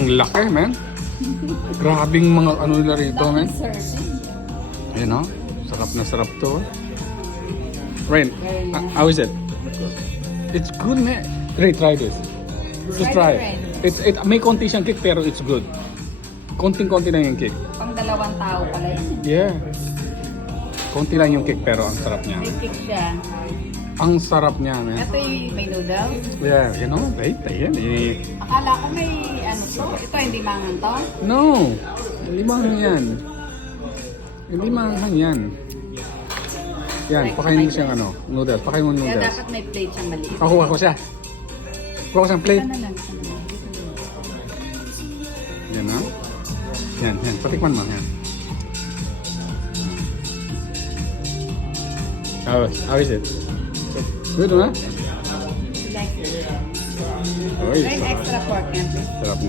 Ang laki, man. Grabing mga ano nila rito, man. Ayun, no? Sarap na sarap to. Rain, how is it? It's good, man. Ray, try this. Just try it. May konti siyang cake pero it's good. Konting-konti lang yung cake. Pang dalawang tao pala yun. Yeah. Konti lang yung cake pero ang sarap niya. May cake siya. Ang sarap niya, man. Ito yung may noodles. Yeah, you know, wait, ayan. Akala ko may ano to. Ito hindi mangang to. No, hindi manghang yan. Hindi manghang yan. Yan, pakain mo siyang ano, noodles. Pakain mo Kaya noodles. dapat may plate siyang maliit. Pakuha ko siya. Kuha ko siyang plate. Ano lang, ano lang. Yan na. Yan, yan. Patikman mo. Yan. How is it? Good, ha? Like, Oy, extra pork yan, please. sarap